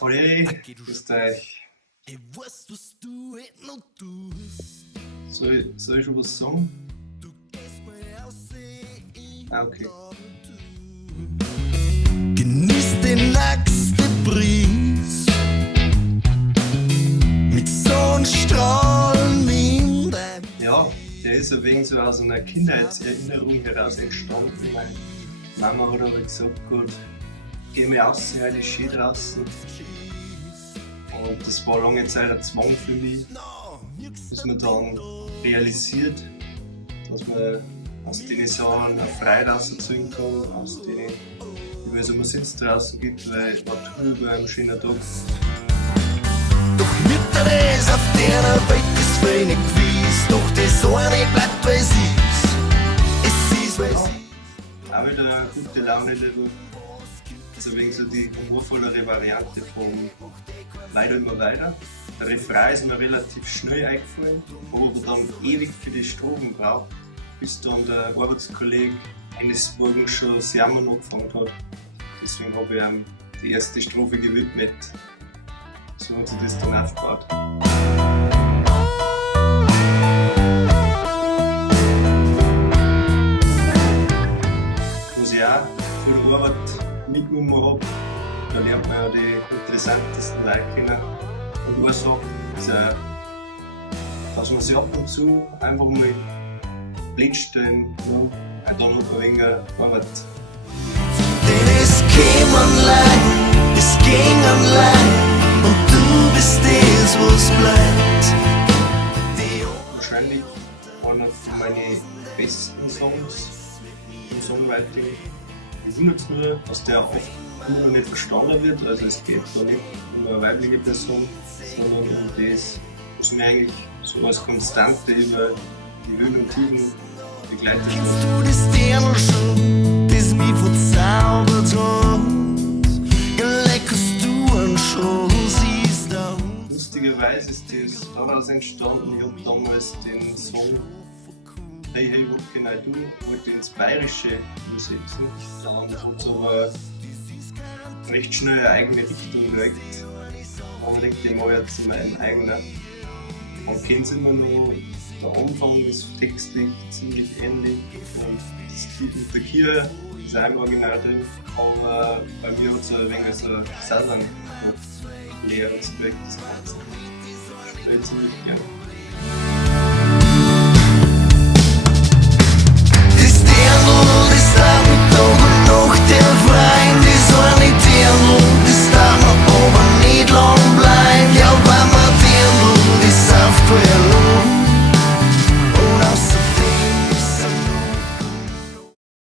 Hallo, grüßt euch. Soll ich schon was sagen? Ah, okay. Genieß den nächsten Bries mit Sonnenstrahlen in deinem. Ja, der ist ein wenig so aus einer Kindheitserinnerung heraus entstanden. Meine Mama hat aber gesagt, gut, geh mir raus, heute ist schön draußen. Und das war lange Zeit ein Zwang für mich, bis man dann realisiert, dass man aus den Sachen eine Freude rausziehen kann, aus denen, wie man so mal sitzt draußen gibt, weil es war drüber ein schöner Tag. Doch nicht alles auf der Welt ist wenig gewiss, doch das eine bleibt, weil es ist. Es ist, weil es ist. Auch wieder eine gute Laune-Level. Also wegen so die humorvollere Variante von Weiter immer weiter. Der Refrain ist mir relativ schnell eingefallen, habe aber dann ewig für die Strophen gebraucht, bis dann der Arbeitskollege eines Morgens schon das Jammern angefangen hat. Deswegen habe ich ihm die erste Strophe gewidmet. So hat sich das dann aufgebaut. Was ich auch für die Arbeit mitgenommen habe, da lernt man ja die interessantesten Leute kennen. Und eine Sache ist auch, dass man sich ab und zu einfach mal blöd stellen kann, auch dann noch ein wenig Arbeit. Denn es käme allein, es ging allein und du bist das, was bleibt. Wahrscheinlich einer von meinen besten Songs im Songwriting. Ich wundert es nur, dass der oft immer noch nicht verstanden wird. Also es geht da nicht um eine weibliche Person, sondern um das, was mir eigentlich so als Konstante über die Höhen und Tiefen begleitet. Kennst du das Dirndl schon, das mich verzaubert hat? Ja, leckerst du einen Schoß, ist der Hund. Lustigerweise ist das daraus entstanden, ich habe damals den Song Hey Hey What Can I Do wollte ins Bayerische übersetzen. Dann hat es aber recht schnell eine eigene Richtung gekriegt. Dann legt ich mal jetzt meinen eigenen. Man kennt es immer noch, der Anfang ist textlich ziemlich ähnlich und das Lied mit der Kirche ist auch im Original drin, aber bei mir hat es ein wenig so ein Southern leeres Projekt, das Ganze. Das höre ich ziemlich gerne.